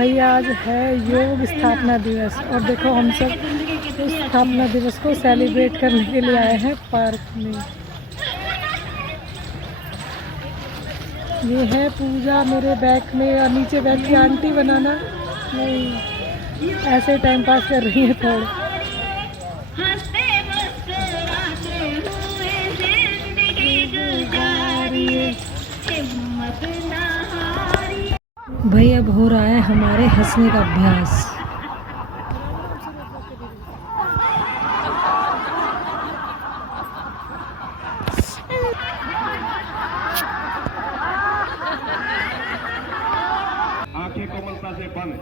भाई आज है योग स्थापना दिवस और देखो हम सब इस स्थापना दिवस को सेलिब्रेट करने के लिए आए हैं पार्क में। ये है पूजा मेरे बैग में और नीचे बैठ के आंटी बनाना नहीं ऐसे टाइम पास कर रही है थोड़ा। भाई अब हो रहा है हमारे हंसने का अभ्यास। आंखें कोमलता से बंद,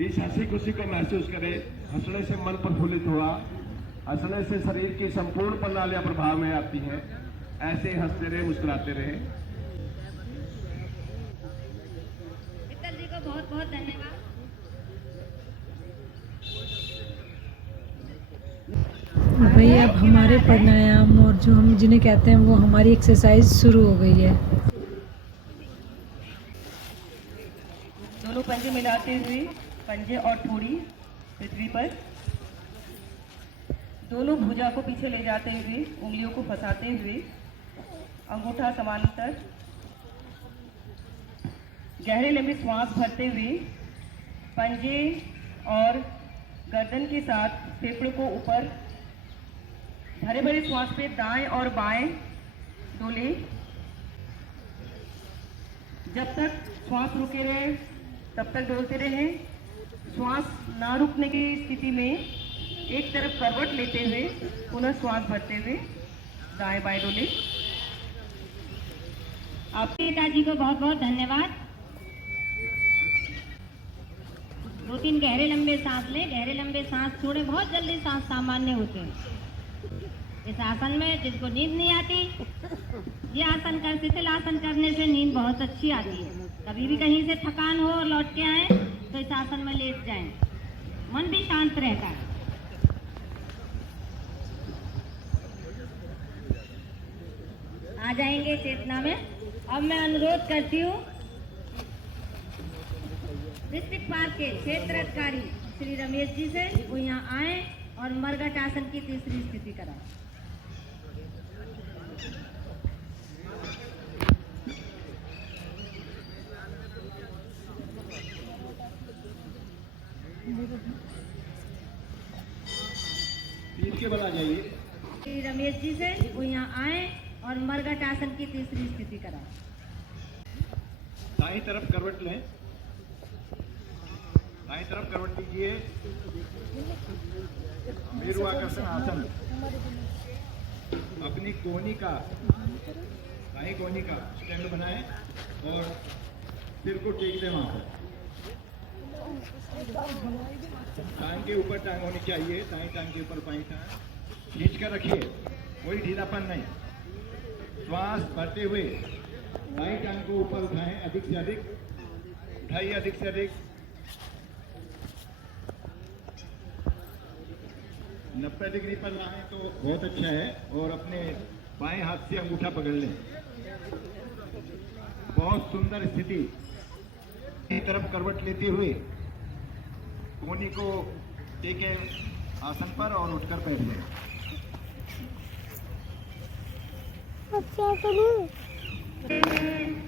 इस हंसी खुशी को महसूस करें। हंसने से मन प्रफुल्लित हुआ, हंसने से शरीर की संपूर्ण प्रणालियां प्रभाव में आती हैं। ऐसे हंसते रहे, मुस्कुराते रहे। विठल जी को बहुत बहुत धन्यवाद। भाई अब हमारे प्राणायाम और जो हम जिन्हें कहते हैं वो हमारी एक्सरसाइज शुरू हो गई है। दोनों पंजे मिलाते हुए पंजे और ठोड़ी पृथ्वी पर, दोनों भुजा को पीछे ले जाते हुए उंगलियों को फंसाते हुए अंगूठा समानांतर, गहरे लंबी श्वास भरते हुए पंजे और गर्दन के साथ फेफड़ों को ऊपर, भरे भरे श्वास पे दाएं और बाएं डोले। जब तक श्वास रुके रहे तब तक डोलते रहें। श्वास ना रुकने की स्थिति में एक तरफ करवट लेते हुए पुनः श्वास भरते हुए दाएं बाएं डोले। आपके पिताजी को बहुत बहुत धन्यवाद। 2-3 गहरे लंबे सांस ले, गहरे लंबे सांस छोड़े, बहुत जल्दी सांस सामान्य होते हैं। इस आसन में जिसको नींद नहीं आती, ये आसन कर, शिथिल आसन करने से नींद बहुत अच्छी आती है। कभी भी कहीं से थकान हो और लौट के आए तो इस आसन में लेट जाएं, मन भी शांत रहता है। आ जाएंगे चेतना में। अब मैं अनुरोध करती हूँ डिस्ट्रिक्ट पार्क के क्षेत्र अधिकारी श्री रमेश जी से, वो यहाँ आए और मरघट आसन की तीसरी स्थिति कराएं। पीठ के बल आ जाइए। श्री रमेश जी से, वो यहाँ आए और मरघट आसन की तीसरी स्थिति कराएं। दाईं तरफ करवट लें, दाईं तरफ करवट लीजिए। मेरुआकर्षण आसन, अपनी कोहनी का, दाईं कोहनी का स्टैंड बनाएं और सिर को टेक दें वहां पर। टांग के ऊपर टांग होनी चाहिए, दाईं टांग के ऊपर बाईं टांग खींच कर रखिए, कोई ढीलापन नहीं। श्वास भरते हुए दाईं टांग को ऊपर उठाएं, अधिक से अधिक उठाइए, अधिक से अधिक। 90 डिग्री पर लाएं तो बहुत अच्छा है और अपने बाएं हाथ से अंगूठा पकड़ लें। बहुत सुंदर स्थिति। एक तरफ करवट लेते हुए कोहनी को टेके आसन पर और उठकर बैठ जाए।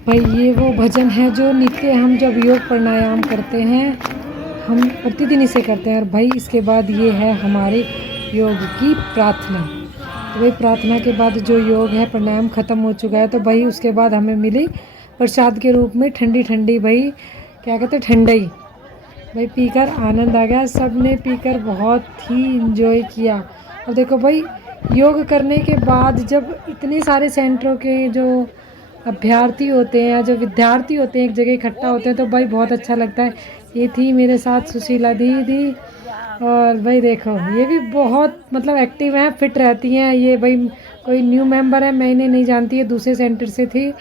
भाई ये वो भजन है जो नित्य हम जब योग प्राणायाम करते हैं, हम प्रतिदिन इसे करते हैं। और भाई इसके बाद ये है हमारे योग की प्रार्थना। तो भाई प्रार्थना के बाद जो योग है प्राणायाम ख़त्म हो चुका है, तो भाई उसके बाद हमें मिली प्रसाद के रूप में ठंडी ठंडी, भाई क्या कहते हैं, ठंडाई। भाई पीकर आनंद आ गया, सब ने पीकर बहुत ही इंजॉय किया। और देखो भाई योग करने के बाद जब इतने सारे सेंटरों के जो अभ्यर्थी होते हैं या जो विद्यार्थी होते हैं एक जगह इकट्ठा होते हैं तो भाई बहुत अच्छा लगता है। ये थी मेरे साथ सुशीला दीदी और भाई देखो ये भी बहुत मतलब एक्टिव हैं, फिट रहती हैं। ये भाई कोई न्यू मेंबर है, मैं इन्हें नहीं जानती, है दूसरे सेंटर से थी।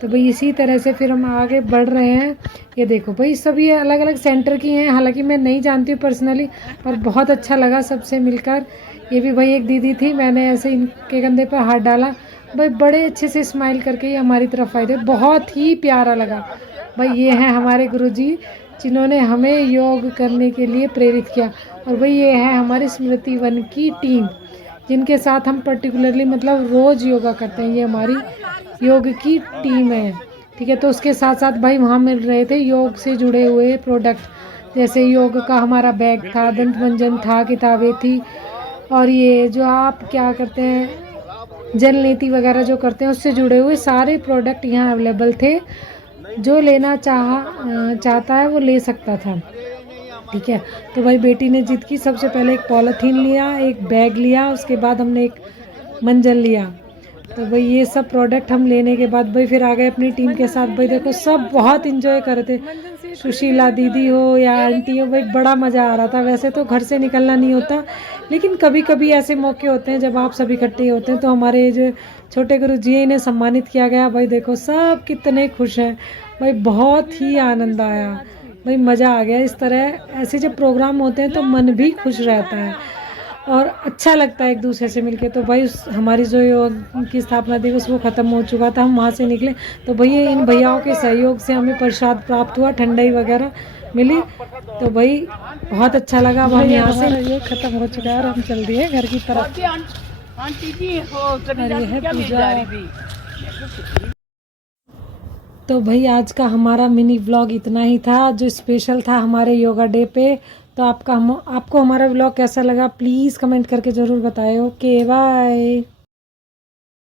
तो भाई इसी तरह से फिर हम आगे बढ़ रहे हैं। ये देखो भाई सभी अलग अलग सेंटर की हैं, हालांकि मैं नहीं जानती हूँ पर्सनली, पर बहुत अच्छा लगा सबसे मिलकर। ये भी भाई एक दीदी थी, मैंने ऐसे इनके कंधे पर हाथ डाला, भाई बड़े अच्छे से स्माइल करके ये हमारी तरफ आए थे, बहुत ही प्यारा लगा। भाई ये हैं हमारे गुरुजी जिन्होंने हमें योग करने के लिए प्रेरित किया। और भाई ये है हमारी स्मृति वन की टीम, जिनके साथ हम पर्टिकुलरली मतलब रोज़ योगा करते हैं। ये हमारी योग की टीम है, ठीक है। तो उसके साथ साथ भाई वहाँ मिल रहे थे योग से जुड़े हुए प्रोडक्ट, जैसे योग का हमारा बैग था, दंत मंजन था, किताबें थी, और ये जो आप क्या करते हैं जल नीति वगैरह जो करते हैं उससे जुड़े हुए सारे प्रोडक्ट यहाँ अवेलेबल थे। जो लेना चाहता है वो ले सकता था, ठीक है। तो भाई बेटी ने जिद की, सबसे पहले एक पॉलीथीन लिया, एक बैग लिया, उसके बाद हमने एक मंजन लिया। तो भाई ये सब प्रोडक्ट हम लेने के बाद भाई फिर आ गए अपनी टीम के साथ। भाई देखो सब बहुत इंजॉय कर रहे थे, सुशीला दीदी हो या आंटी हो, भाई बड़ा मज़ा आ रहा था। वैसे तो घर से निकलना नहीं होता, लेकिन कभी कभी ऐसे मौके होते हैं जब आप सब इकट्ठे होते हैं। तो हमारे जो छोटे गुरु जी हैं इन्हें सम्मानित किया गया। भाई देखो सब कितने खुश हैं, भाई बहुत ही आनंद आया, भाई मज़ा आ गया। इस तरह ऐसे जब प्रोग्राम होते हैं तो मन भी खुश रहता है और अच्छा लगता है एक दूसरे से मिलके। तो भाई हमारी जो योग की स्थापना दिवस वो ख़त्म हो चुका था, हम वहाँ से निकले तो भैया इन भैयाओं के सहयोग से हमें प्रसाद प्राप्त हुआ, ठंडाई वगैरह मिली। तो भाई बहुत अच्छा लगा। अब हम यहाँ से ये ख़त्म हो चुका है और हम चल दिए घर की तरफ। तो भाई आज का हमारा मिनी व्लॉग इतना ही था, जो स्पेशल था हमारे योगा डे पे। तो आपको हमारा व्लॉग कैसा लगा प्लीज़ कमेंट करके ज़रूर बताएं। Okay bye.